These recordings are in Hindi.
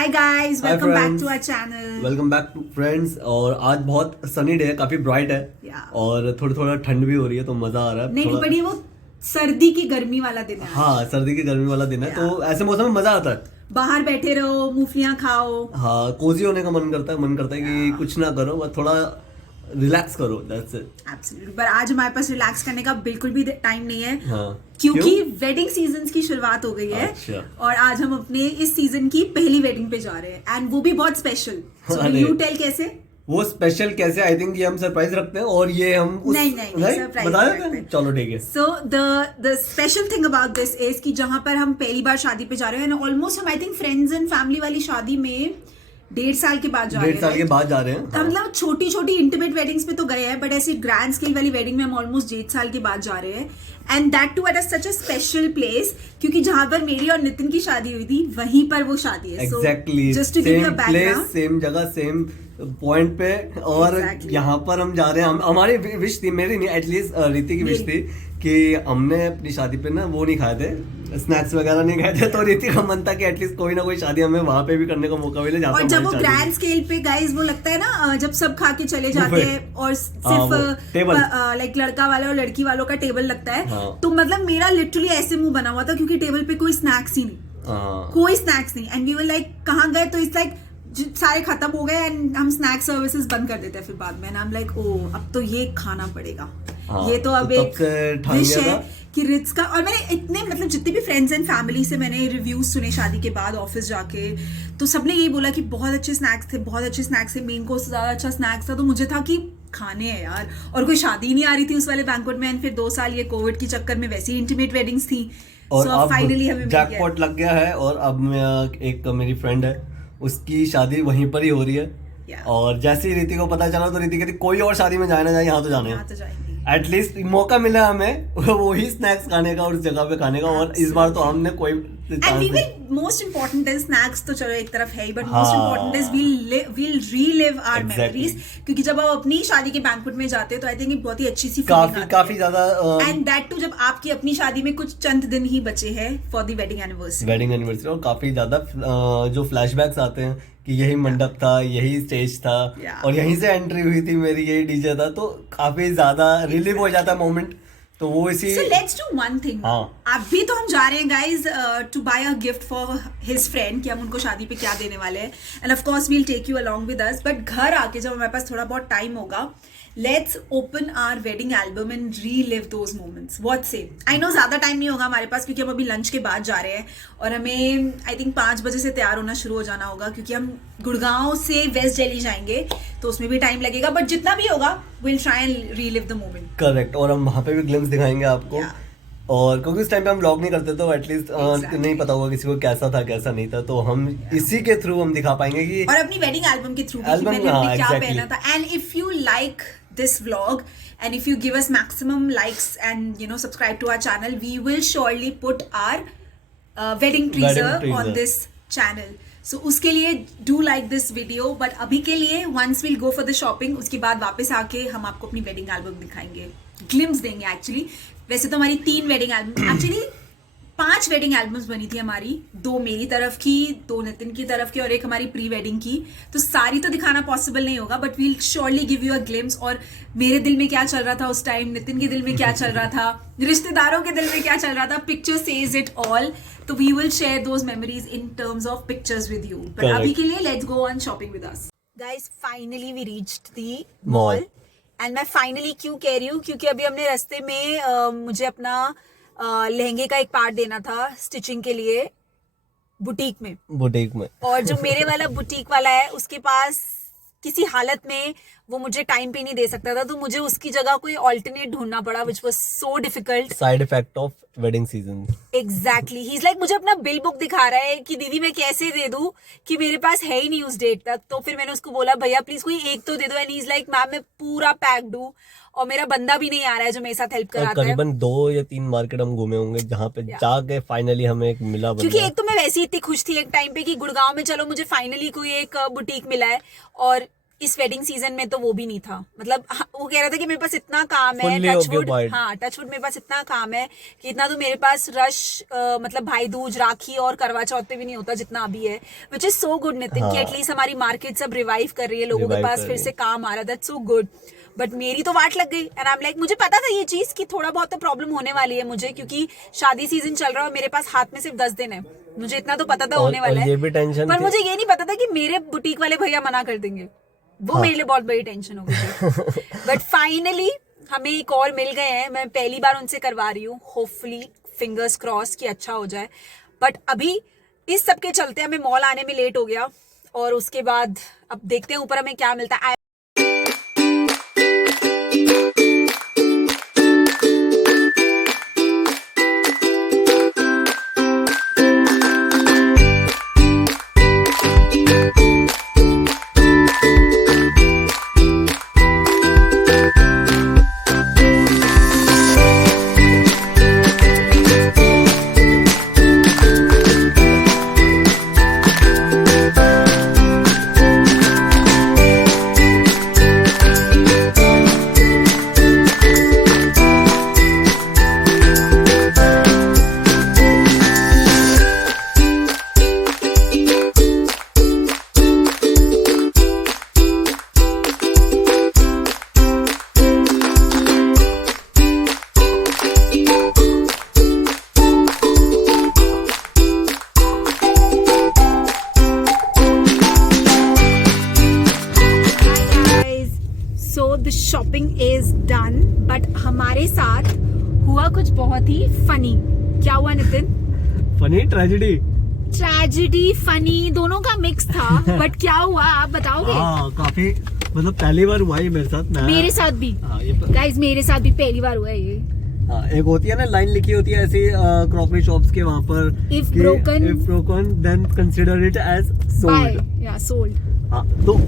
Hi guys, welcome back to our channel. Welcome back to friends. और आज बहुत सनी डे है, काफी ब्राइट है और थोड़ा ठंड भी हो रही है तो मजा आ रहा है। नहीं बट ये वो सर्दी की गर्मी वाला दिन है। हाँ, सर्दी की गर्मी वाला दिन है तो ऐसे मौसम में मजा आता है। बाहर बैठे रहो, मूंगफलियां खाओ। हाँ, कोजी होने का मन करता है कि कुछ ना करो बस थोड़ा रिलैक्स करो, दैट्स इट। एब्सोल्युटली, पर आज हमारे पास रिलैक्स करने का बिल्कुल भी टाइम नहीं है। हाँ, क्योंकि वेडिंग सीजन की शुरुआत हो गई है। अच्छा। और आज हम अपने इस सीजन की पहली वेडिंग पे जा रहे हैं एंड वो भी बहुत स्पेशल। सो यू टेल कैसे वो स्पेशल कैसे? आई थिंक ये हम सरप्राइज रखते हैं और ये हम नहीं सरप्राइज बता देते हैं। चलो ठीक है। So the special thing about this is कि जहां पर हम पहली बार शादी पे जा रहे हैं, ऑलमोस्ट हम I think friends and family वाली शादी में 1.5 साल के बाद जा रहे हैं। 1.5 साल के बाद जा रहे हैं। तो मतलब छोटी छोटी इंटीमेट वेडिंग्स पे तो गए हैं, बट ऐसी ग्रैंड स्केल वाली वेडिंग में हम ऑलमोस्ट 1.5 साल के बाद जा रहे हैं। And that too at such a special place, क्योंकि जहां पर मेरी और नितिन की शादी हुई थी वहीं पर वो शादी है। Exactly, just to give you a background, same जगह सेम पॉइंट पे। और यहाँ पर हम जा रहे हैं। हमारी विश थी, मेरी नहीं, एटलीस्ट रीति की विश थी कि हमने अपनी शादी पे ना वो नहीं खाए थे, स्नैक्स वगैरह नहीं खाए थे। तो रीति का मन था कि एटलीस्ट कोई ना कोई शादी हमें वहां पे भी करने का मौका मिले। और जब वो ग्रैंड स्केल पे गाइस वो लगता है ना, जब सब खा के चले जाते हैं और सिर्फ लाइक लड़का वाला और लड़की वालों का टेबल लगता है। तो मतलब मेरा लिटरली ऐसे मुंह बना हुआ था क्योंकि टेबल पे कोई स्नैक्स ही नहीं, कोई स्नैक्स नहीं। एंड वी वर लाइक कहाँ गए, तो इट्स लाइक सारे खत्म हो गए एंड हम स्नैक्स सर्विसेज बंद कर देते हैं फिर बाद में। आई एम लाइक ओ अब तो ये खाना पड़ेगा। ये तो अब एक डिश है कि रिट्स का। और मैंने इतने मतलब जितने भी फ्रेंड्स एंड फैमिली से मैंने रिव्यूज सुने शादी के बाद ऑफिस जाके, तो सबने यही बोला कि बहुत अच्छे स्नैक्स थे, बहुत अच्छे स्नैक्स थे, मेन कोर्स ज्यादा अच्छा स्नैक्स था। तो मुझे था कि खाने हैं यार, और कोई शादी नहीं आ रही थी उस वाले बैंक्वेट में। एंड फिर 2 साल ये कोविड के चक्कर में वैसी इंटीमेट वेडिंग्स थी। और अब फाइनली हमें जैकपॉट लग गया है। और अब एक मेरी फ्रेंड है, उसकी शादी वहीं पर ही हो रही है। और जैसे ही रीति को पता चला तो रीति कहती कोई और शादी में जाए ना जाए, यहाँ तो जाने हैं। एटलीस्ट मौका मिला हमें वही स्नैक्स खाने का और उस जगह पे खाने का। और इस बार तो हमने कोई मोस्ट इम्पोर्टेंट इज स्नैक्स तो चलो एक तरफ है ही, but most important is we'll relive our memories. क्योंकि जब आप अपनी शादी के बैंक्वेट में जाते हैं तो आई थिंक एक बहुत ही अच्छी सी काफी ज्यादा। एंड दैट टू जब आपकी अपनी शादी में कुछ चंद दिन ही बचे हैं फॉर द वेडिंग एनिवर्सरी। और काफी ज्यादा जो फ्लैशबैक्स आते हैं कि यही मंडप था, यही स्टेज था और यहीं से एंट्री हुई थी मेरी, यही डीजे था। तो काफी ज्यादा रिलीव हो जाता है मोमेंट। तो वो इसी So let's do one thing. अभी तो हम जा रहे हैं guys to buy a gift for his friend, कि हम उनको शादी पे क्या देने वाले हैं। And of course we'll take you along with us. But घर आके जब हमारे पास थोड़ा बहुत टाइम होगा, let's open our wedding album and relive those moments. What say? I no ज्यादा टाइम नहीं होगा हमारे पास क्योंकि हम अभी लंच के बाद जा रहे हैं और हमें आई थिंक 5 बजे से तैयार होना शुरू हो जाना होगा, क्योंकि हम गुड़गांव से वेस्ट दिल्ली जाएंगे तो उसमें भी टाइम लगेगा। बट जितना भी होगा will try and relive the moment. Correct. और हम वहाँ पे भी ग्लिम्स दिखाएंगे आपको। और क्योंकि उस टाइम पे हम व्लॉग नहीं करते तो एटलीस्ट नहीं पता होगा किसी को कैसा था कैसा नहीं था। तो हम इसी के थ्रू हम दिखा पाएंगे कि, और अपनी वेडिंग एल्बम के थ्रू मैंने क्या पहना था। And if you like this vlog and if you give us maximum likes and subscribe to our channel, we will surely put our wedding teaser on this channel. So उसके लिए do like this video, but अभी के लिए once we'll go for the shopping, उसके बाद वापस आके हम आपको अपनी wedding album दिखाएंगे, glimpse देंगे actually। वैसे तो हमारी 3 wedding album, actually 5 wedding albums बनी थी हमारी, 2 मेरी तरफ की, 2 नितिन की तरफ की और एक हमारी प्री वेडिंग की। तो सारी तो दिखाना पॉसिबल नहीं होगा, but we'll surely give you a glimpse. और मेरे दिल में क्या चल रहा था उस टाइम, नितिन के दिल में क्या चल रहा था, रिश्तेदारों के दिल में क्या चल रहा था, पिक्चर सेज इट ऑल। तो we will share those memories in terms of pictures with you. But अभी के लिए let's go on shopping with us. Guys, finally we reached the mall. And मैं फाइनली क्यों कह रही हूँ, क्योंकि अभी हमने रास्ते में मुझे अपना लहंगे का एक पार्ट देना था स्टिचिंग के लिए बुटीक में। और जो मेरे वाला बुटीक वाला है उसके पास किसी हालत में वो मुझे टाइम पे नहीं दे सकता था, तो मुझे उसकी जगह कोई ऑल्टरनेट ढूंढना पड़ा, which was so difficult. Side effect of wedding season. Exactly, he is like मुझे अपना बिल बुक दिखा रहा है कि दीदी मैं कैसे दे दूं कि मेरे पास है ही नहीं उस डेट तक। तो फिर मैंने उसको बोला भैया प्लीज कोई एक तो दे दो। And he is like ma'am मैं पूरा पैक्ड हूं और मेरा बंदा भी नहीं आ रहा है जो मेरे साथ हेल्प कराता है। करीबन 2 या 3 मार्केट हम घूमे होंगे जहाँ पे जाके फाइनली हमें एक मिला बंदा। क्योंकि एक तो मैं वैसे ही इतनी खुश थी एक टाइम पे कि गुड़गांव में चलो मुझे फाइनली कोई एक बुटीक मिला है, और इस वेडिंग सीजन में तो वो भी नहीं था। मतलब वो कह रहा था कि मेरे पास इतना काम है, टचवुड मेरे पास इतना काम है कि इतना तो मेरे पास रश मतलब भाई दूज, राखी और करवा चौथ पे भी नहीं होता जितना अभी है, which is so good Nitin, कि एटलीस्ट हमारी मार्केट सब रिवाइव कर रही है, लोगों के पास फिर से काम आ रहा है, दैट्स सो गुड। बट मेरी तो वाट लग गई एंड आई एम लाइक, मुझे पता था ये चीज कि थोड़ा बहुत तो प्रॉब्लम होने वाली है मुझे, क्योंकि शादी सीजन चल रहा है और मेरे पास हाथ में सिर्फ 10 दिन है, मुझे इतना तो पता था होने वाला है, पर मुझे ये नहीं पता था कि मेरे बुटीक वाले भैया मना कर देंगे, वो मेरे लिए बहुत बड़ी टेंशन हो गई। बट फाइनली हमें एक और मिल गए हैं, मैं पहली बार उनसे करवा रही हूँ, होपफुली फिंगर्स क्रॉस कि अच्छा हो जाए। बट अभी इस सब के चलते हमें मॉल आने में लेट हो गया, और उसके बाद अब देखते हैं ऊपर हमें क्या मिलता है। शॉपिंग इज डन, बट हमारे साथ हुआ कुछ बहुत ही फनी। क्या हुआ नितिन? फनी ट्रेजेडी फनी दोनों का मिक्स था। बट क्या हुआ आप बताओगे? काफी मतलब पहली बार हुआ है मेरे साथ। मेरे साथ भी गाइस, मेरे साथ भी पहली बार हुआ है ये। एक होती है ना लाइन लिखी होती है ऐसी क्रॉकरी शॉप्स के वहाँ पर, if broken then consider it as sold. तो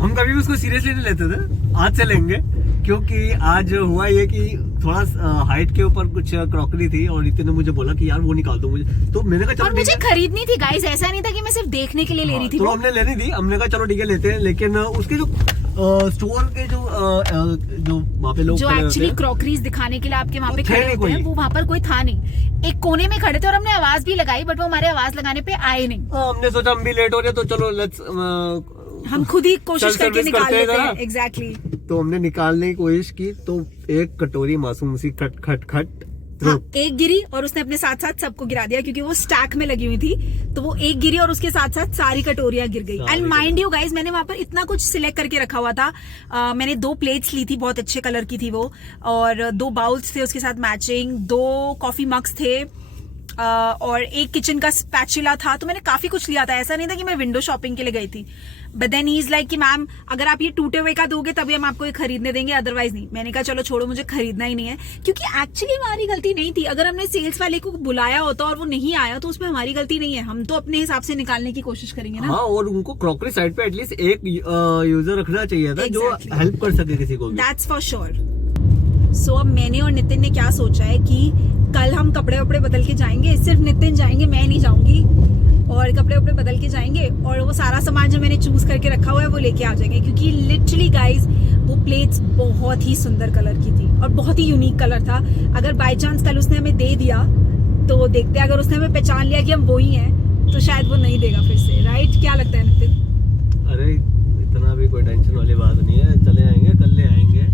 हम कभी भी उसको सीरियसली नहीं लेते थे, आज से लेंगे, क्योंकि आज हुआ ये कि थोड़ा हाइट के ऊपर कुछ क्रॉकरी थी और नितिन ने मुझे बोला कि यार वो निकाल दो मुझे, तो मैंने कहा चलो। और मुझे खरीदनी थी गाइस, ऐसा नहीं था कि मैं सिर्फ देखने के लिए ले रही थी। तो हमने लेनी थी, हमने कहा चलो ठीक है लेते हैं, लेकिन उसके जो स्टोर के जो वहाँ पे लोग जो एक्चुअली क्रॉकरीज दिखाने के लिए आपके वहाँ पे खड़े होते हैं, वो वहाँ पर कोई था नहीं। एक कोने में खड़े थे और हमने आवाज भी लगाई, बट वो हमारे आवाज लगाने पे आए नहीं। हमने सोचा हम भी लेट हो रहे तो चलो लेट्स हम खुद ही कोशिश करके निकाल लेते हैं। एग्जैक्टली। तो हमने निकालने की कोशिश की तो एक कटोरी मासूम सी खट खट खट एक गिरी और उसने अपने साथ साथ सबको गिरा दिया, क्योंकि वो स्टैक में लगी हुई थी, तो वो एक गिरी और उसके साथ साथ सारी कटोरियां गिर गई। एंड माइंड यू गाइज, मैंने वहां पर इतना कुछ सिलेक्ट करके रखा हुआ था। मैंने 2 प्लेट्स ली थी, बहुत अच्छे कलर की थी वो, और 2 बाउल्स थे उसके साथ मैचिंग, 2 कॉफी मग्स थे, और एक किचन का स्पैचुला था। तो मैंने काफी कुछ लिया था, ऐसा नहीं था कि मैं विंडो शॉपिंग के लिए गई थी। But then he is like कि मैम अगर आप ये टूटे हुए का दोगे तभी हम आपको ये खरीदने देंगे, अदरवाइज नहीं। मैंने कहा चलो छोड़ो, मुझे खरीदना ही नहीं है, क्योंकि एक्चुअली हमारी गलती नहीं थी। अगर हमने सेल्स वाले को बुलाया होता और वो नहीं आया तो उसमें हमारी गलती नहीं है, हम तो अपने हिसाब से निकालने की कोशिश करेंगे ना। और उनको क्रॉकरी साइड पे एटलीस्ट एक यूजर रखना चाहिए था जो हेल्प कर सके किसी को। That's for sure. सो अब मैंने और नितिन ने क्या सोचा है कि कल हम कपड़े वपड़े बदल के जाएंगे, सिर्फ नितिन जाएंगे, मैं नहीं जाऊंगी, और कपड़े वपड़े बदल के जाएंगे और वो सारा सामान जो मैंने चूज करके रखा हुआ है वो लेके आ जाएंगे। क्योंकि लिटरली गाइज वो प्लेट्स बहुत ही सुंदर कलर की थी और बहुत ही यूनिक कलर था। अगर बाय चांस कल उसने हमें दे दिया तो देखते, अगर उसने हमें पहचान लिया कि हम वो ही हैं तो शायद वो नहीं देगा फिर से। राइट? क्या लगता है नितिन? अरे इतना भी कोई टेंशन वाली बात नहीं है, चले आएंगे, कल ले आएंगे,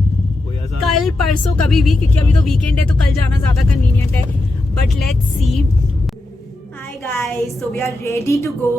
कोई ऐसा कल परसों कभी भी, क्योंकि अभी तो वीकेंड है तो कल जाना ज्यादा कन्वीनियंट है। But let's see. Hi guys, so we are ready to go.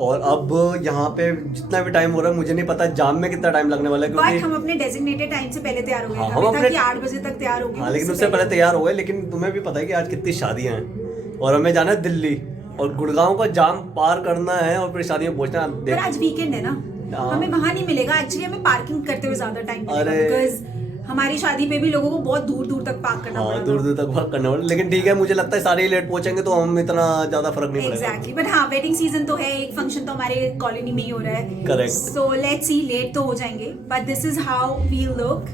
और अब यहाँ पे जितना भी टाइम हो रहा है मुझे नहीं पता जाम में कितना टाइम लगने वाला है, क्योंकि बट हम अपने डेजिग्नेटेड टाइम से पहले तैयार हो गए। हम अपने 8 बजे तक तैयार हो गए। हाँ, लेकिन उससे पहले तैयार हो गए। लेकिन तुम्हें भी पता है कि आज कितनी शादियां हैं और हमें जाना है दिल्ली, और गुड़गांव का जाम पार करना है और फिर शादियों पहुंचना है। पर आज वीकेंड है ना, हमें वहां नहीं मिलेगा। एक्चुअली हमें पार्किंग करते हुए ज्यादा टाइम मिलेगा, बिकॉज़ हमारी शादी पे भी लोगों को बहुत दूर दूर तक पार्क करना पड़ा। दूर दूर तक पार्क करना पड़ा, लेकिन ठीक है, मुझे लगता है सारे लेट पहुंचेंगे तो हम इतना ज्यादा फर्क नहीं पड़ेगा। एग्जैक्टली। बट हाँ, वेडिंग सीजन तो है, एक फंक्शन तो हमारे कॉलोनी में ही हो रहा है। Correct. So let's see, late तो हो जाएंगे, but this is how we look.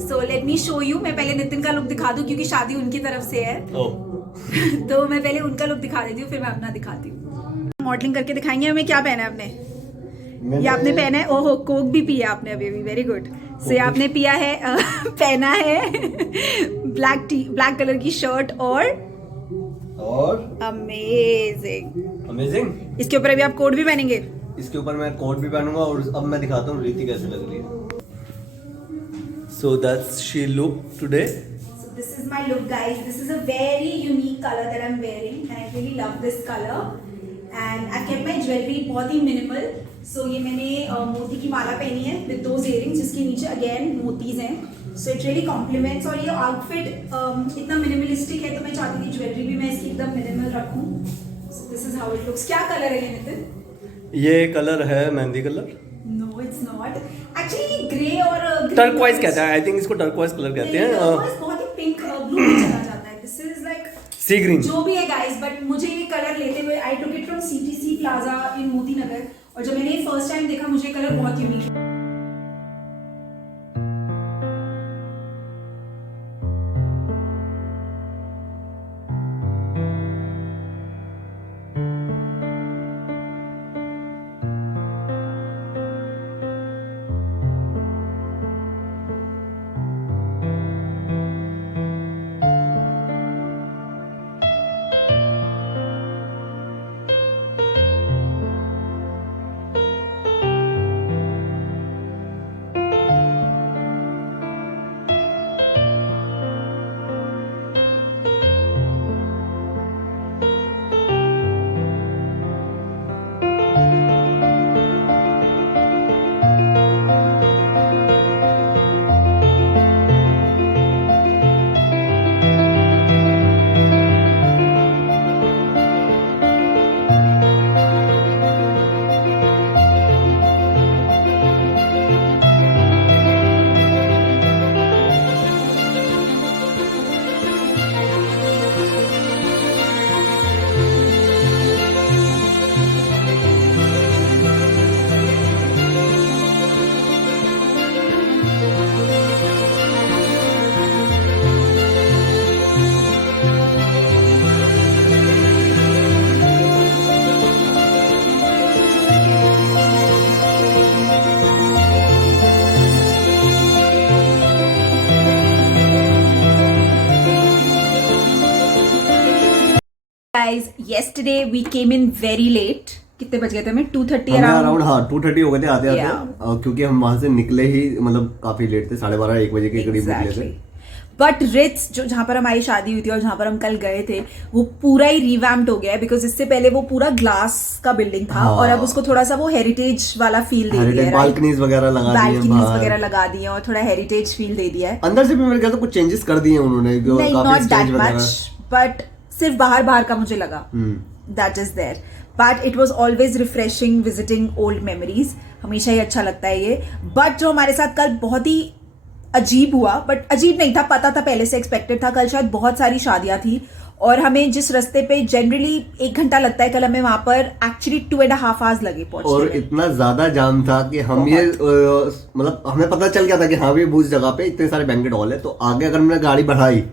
So let me show you. मैं पहले नितिन का लुक दिखा दूं क्योंकि शादी उनकी तरफ से है। तो मैं पहले उनका लुक दिखा देती हूँ, फिर मैं अपना दिखाती हूँ। मॉडलिंग करके दिखाएंगे हमें क्या पहना है आपने। ये आपने पहना है, ओहो कोक भी पिया आपने अभी अभी, वेरी गुड। सो ये आपने पिया है पहना है ब्लैक कलर की शर्ट और अमेजिंग। इसके ऊपर अभी आप कोट भी पहनेंगे? इसके ऊपर मैं कोट भी पहनूंगा और अब मैं दिखाता हूँ रीति कैसे लग रही है। So that's she look today. So this is my look, guys. This is a very unique color that I'm wearing, and I really love this color. And I've kept my jewelry बहुत ही minimal. So ये मैंने मोती की माला पहनी है with those earrings, जिसके नीचे again मोतीज हैं. So it really complements. और ये outfit इतना minimalistic है, तो मैं चाहती थी ज्वेलरी भी मैं इसकी एकदम minimal रखूं. So this is how it looks. क्या कलर है ये नितिन? ये कलर है mehndi colour. No, it's not. Actually grey और टर्कवाइज कहते हैं, आई थिंक इसको टर्कवाइज कलर कहते हैं। बहुत ही पिंक ब्लू में चला जाता है। This is like sea green जो भी है गाइस, बट मुझे ये कलर लेते हुए I took it from CTC plaza in Moti Nagar, और जब मैंने फर्स्ट टाइम देखा मुझे कलर बहुत यूनिक लगा। Guys, yesterday we came in very late. कितने बज गए थे हमें? 2:30 अराउंड। हाँ 2:30 हो गए थे आते आते, क्योंकि हम वहां से निकले ही मतलब काफी लेट थे, 12:30 1 बजे के करीब निकले थे। बट रिट्स जो जहाँ पर हमारी शादी हुई थी और जहाँ पर हम कल गए थे, वो पूरा ही रिवैम्प्ड हो गया है, बिकॉज इससे पहले वो पूरा ग्लास का बिल्डिंग था। हाँ। और अब उसको थोड़ा सा वो हेरिटेज वाला फील दे दिया है, बालकनीज वगैरह लगा दी है और थोड़ा हेरिटेज फील दे दिया है। अंदर से भी मेरे ख्याल से कुछ चेंजेस कर दिए उन्होंने, नॉट दैट मच, बट सिर्फ बाहर का मुझे लगा, that is there. But it was always refreshing visiting old memories, हमेशा ही अच्छा लगता है ये। बट जो हमारे साथ कल बहुत ही अजीब हुआ, बट अजीब नहीं था, पता था, पहले से एक्सपेक्टेड था। कल शायद बहुत सारी शादियां थी और हमें जिस रास्ते पे जनरली 1 घंटा लगता है, कल हमें वहां पर एक्चुअली 2.5 आवर्स लगे पहुंचने और इतना ज्यादा जाम था कि हम ये मतलब हमें पता चल गया था कि हाँ भी उस जगह पे इतने सारे बैंकेट हॉल है, तो आगे अगर हमने गाड़ी बढ़ाई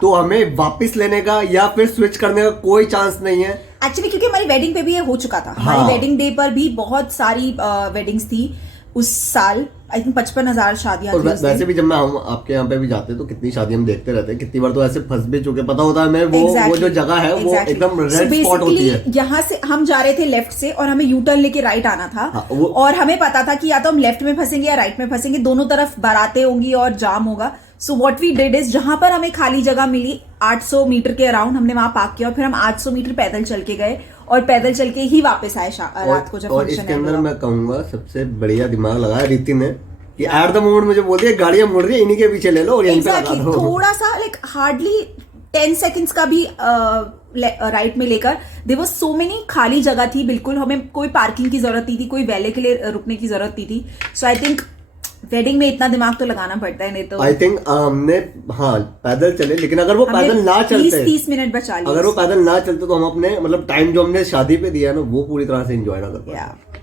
तो हमें वापस लेने का या फिर स्विच करने का कोई चांस नहीं है एक्चुअली, क्योंकि हमारी वेडिंग पे भी ये हो चुका था। हाँ। हमारी वेडिंग डे पर भी बहुत सारी वेडिंग्स थी उस साल, आई थिंक 55,000 शादियां थी। वैसे भी जब मैं हम आपके यहाँ पे भी जाते हैं तो कितनी शादी हम देखते रहते हैं, कितनी बार तो ऐसे फंस भी चुके, पता होता है हमें वो जो जगह है वो एकदम रेड स्पॉट होती है। यहाँ से हम जा रहे थे लेफ्ट से और हमें यू टर्न लेके राइट आना था। हाँ, और हमें पता था कि या तो हम लेफ्ट में फंसेंगे या राइट में फंसेंगे, दोनों तरफ बारातें होंगी और जाम होगा। So what we did is, जहां पर हमें खाली जगह मिली 800 मीटर के अराउंड, हमने वहां पार्क किया और फिर हम 800 मीटर पैदल चल के गए और पैदल चल के ही वापस आए रात को जब और इसके अंदर मैं कहूंगा सबसे बढ़िया दिमाग लगाया रीति ने कि एट द मोमेंट मुझे बोल दिया गाड़ियां मुड़ रही है, इन्हीं के पीछे ले लो और यहीं पे लगा दो। थोड़ा सा लाइक हार्डली 10 सेकंड्स का भी राइट में लेकर देयर वाज सो मेनी खाली जगह थी, बिल्कुल हमें कोई पार्किंग की जरूरत नहीं थी, कोई वैले के लिए रुकने की जरूरत नहीं थी। सो आई थिंक वेडिंग में इतना दिमाग तो लगाना पड़ता है, नहीं तो आई थिंक हमने हाँ पैदल चले, लेकिन अगर वो पैदल ना चलते 30 मिनट बचा लिए, अगर वो पैदल ना चलते तो हम अपने मतलब टाइम जो हमने शादी पे दिया ना वो पूरी तरह से एंजॉय ना कर पाते।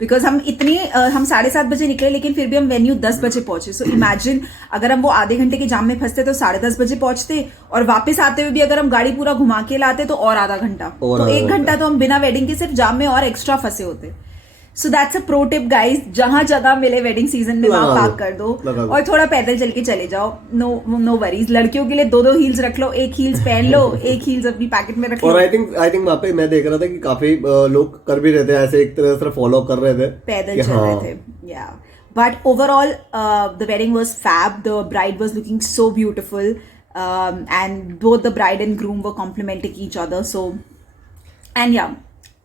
बिकॉज हम 7:30 बजे निकले, लेकिन फिर भी हम वेन्यू 10 बजे पहुंचे। सो इमेजिन अगर हम वो आधे घंटे के जाम में फंसते तो 10:30 बजे पहुंचते, और वापस आते हुए भी अगर हम गाड़ी पूरा घुमा के लाते तो और आधा घंटा, तो 1 घंटा तो हम बिना वेडिंग के सिर्फ जाम में और एक्स्ट्रा फंसे होते। So that's a pro tip guys, जहां जगह मिले वेडिंग सीजन में वहां पार्क कर दो और थोड़ा पैदल चल के चले जाओ. No worries. लड़कियों के लिए 2 हील्स रख लो, एक हील्स पहन लो, एक हील्स अपनी पैकेट में रख लो. और आई थिंक वहाँ पे मैं देख रहा था कि काफी लोग कर भी रहे थे ऐसे, एक तरह से फॉलो कर रहे थे, पैदल चल रहे थे. Yeah but overall the wedding was fab. The bride was looking so beautiful and both the bride and groom were complimenting each other. So and yeah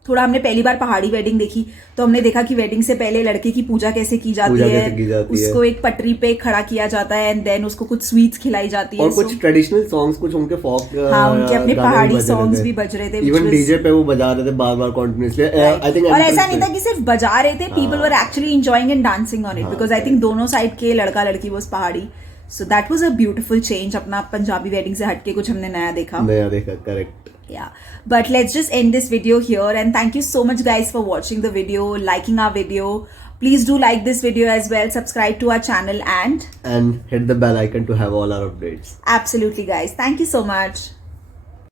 थोड़ा हमने पहली बार पहाड़ी वेडिंग देखी तो हमने देखा कि वेडिंग से पहले लड़के की पूजा कैसे की जाती है. उसको एक पटरी पे खड़ा किया जाता है एंड देन उसको कुछ स्वीट्स खिलाई जाती है. और कुछ ट्रेडिशनल सॉन्ग्स, कुछ उनके फोक, हाँ, उनके अपने पहाड़ी सॉन्ग्स भी बज रहे थे. इवन डीजे पे वो बजा रहे थे बार-बार कंटीन्यूअसली. आई थिंक और ऐसा नहीं था कि सिर्फ बजा रहे थे, people were actually enjoying and dancing on it because I think दोनों साइड के लड़का लड़की वाज पहाड़ी. So that was a beautiful change. अपना पंजाबी वेडिंग से हटके कुछ हमने नया देखा. Correct. Yeah, but let's just end this video here and thank you so much guys for watching the video, liking our video. Please do like this video as well, subscribe to our channel and hit the bell icon to have all our updates. Absolutely guys, thank you so much.